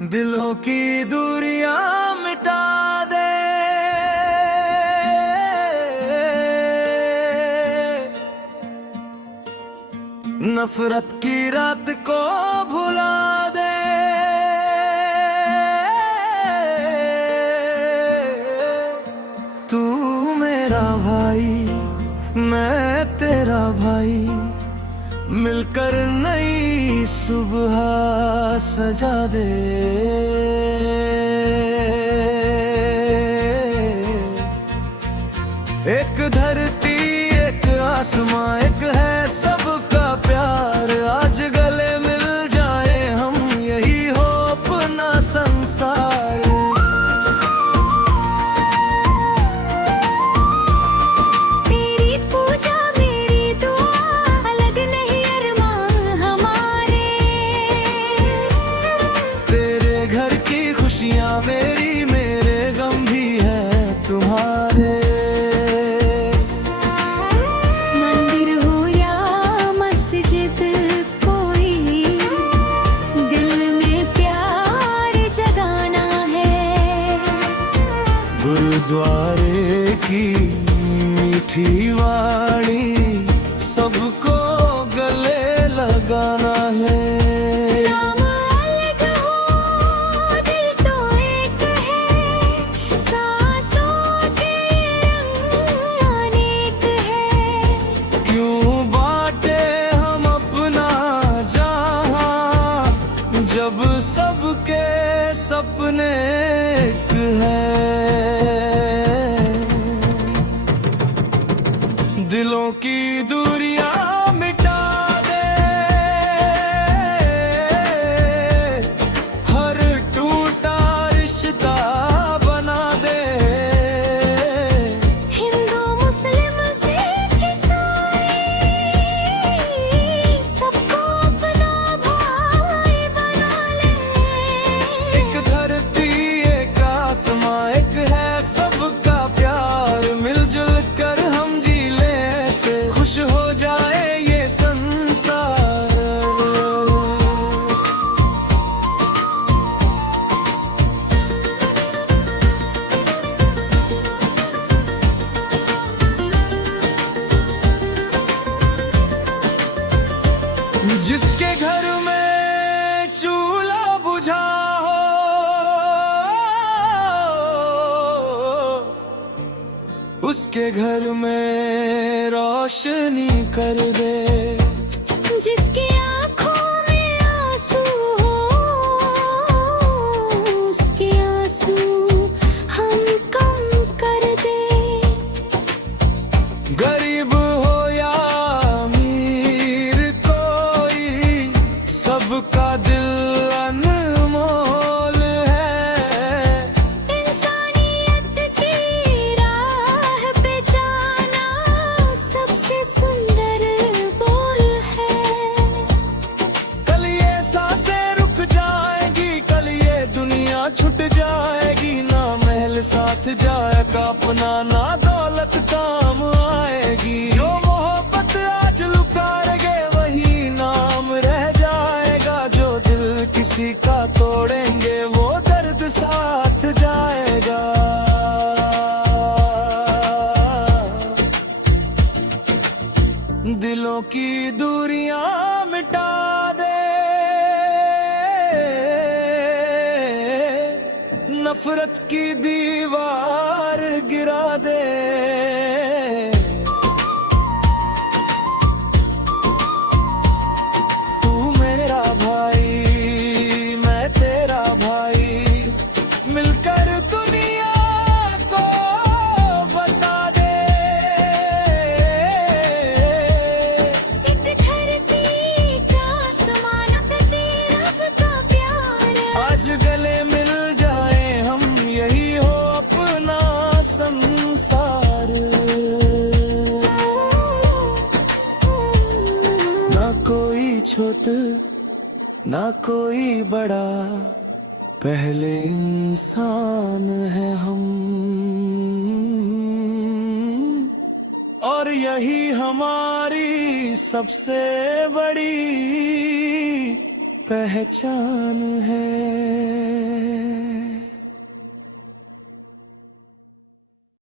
दिलों की दूरियां मिटा दे, नफरत की रात को भुला दे। तू मेरा भाई, मैं तेरा भाई, मिलकर नई सुबह सजा दे। एक धरती एक आसमां एक है सबका प्यार, आज गले मिल जाए हम यही हो अपना संसार। तेरी पूजा मेरी दुआ, अलग नहीं अरमान हमारे। तेरे घर की खुशियां मेरी, मेरे गम भी है तुम्हारे। मंदिर हो या मस्जिद कोई, दिल में प्यार जगाना है। गुरुद्वारे की मीठी वाणी सबको गले लगाना है। नाम अलग हो दिल तो एक है, सांसों के रंग अनेक है। क्यों बांटे हम अपना जहां, जब सबके सपने एक है। दिलों की दूरियां मिटा दे, हर टूटा रिश्ता बना दे। हिंदू मुस्लिम सिख ईसाई, सबको अपना भाई बना ले। एक धरती एक आसमां एक है सबका प्यार, मिलजुल कर हम जी ले से खुश हो जाए ये संसार। जिसके घर में चूल्हा बुझा हो, उसके घर में रोशनी कर दे। जिसकी आँखों में आंसू हो, उसके आंसू हम कम कर दे। गरीब हो या अमीर कोई, सबका दिल अनमोल है। इंसानियत की राह पे जाना सबसे सुंदर बोल है। कल ये सांसें रुक जाएगी, कल ये दुनिया छूट जाएगी। ना महल साथ जाएगा अपना, ना दौलत काम आएगी। जो मोहब्बत आज लुकाएंगे वही नाम रह जाएगा। जो दिल किसी का तोड़ेंगे वो दर्द साथ जाएगा। दिलों की दूरियां मिटा दे, नफरत की दीवार गिरा दे। तू मेरा भाई, मैं तेरा भाई, मिलकर दुनिया को बता दे। एक धरती का आसमान पे तेरा का प्यार, आज गले मिल जाए हम यही हो अपना संसार। ना कोई छोट ना कोई बड़ा, पहले इंसान है हम, और यही हमारी सबसे बड़ी पहचान है।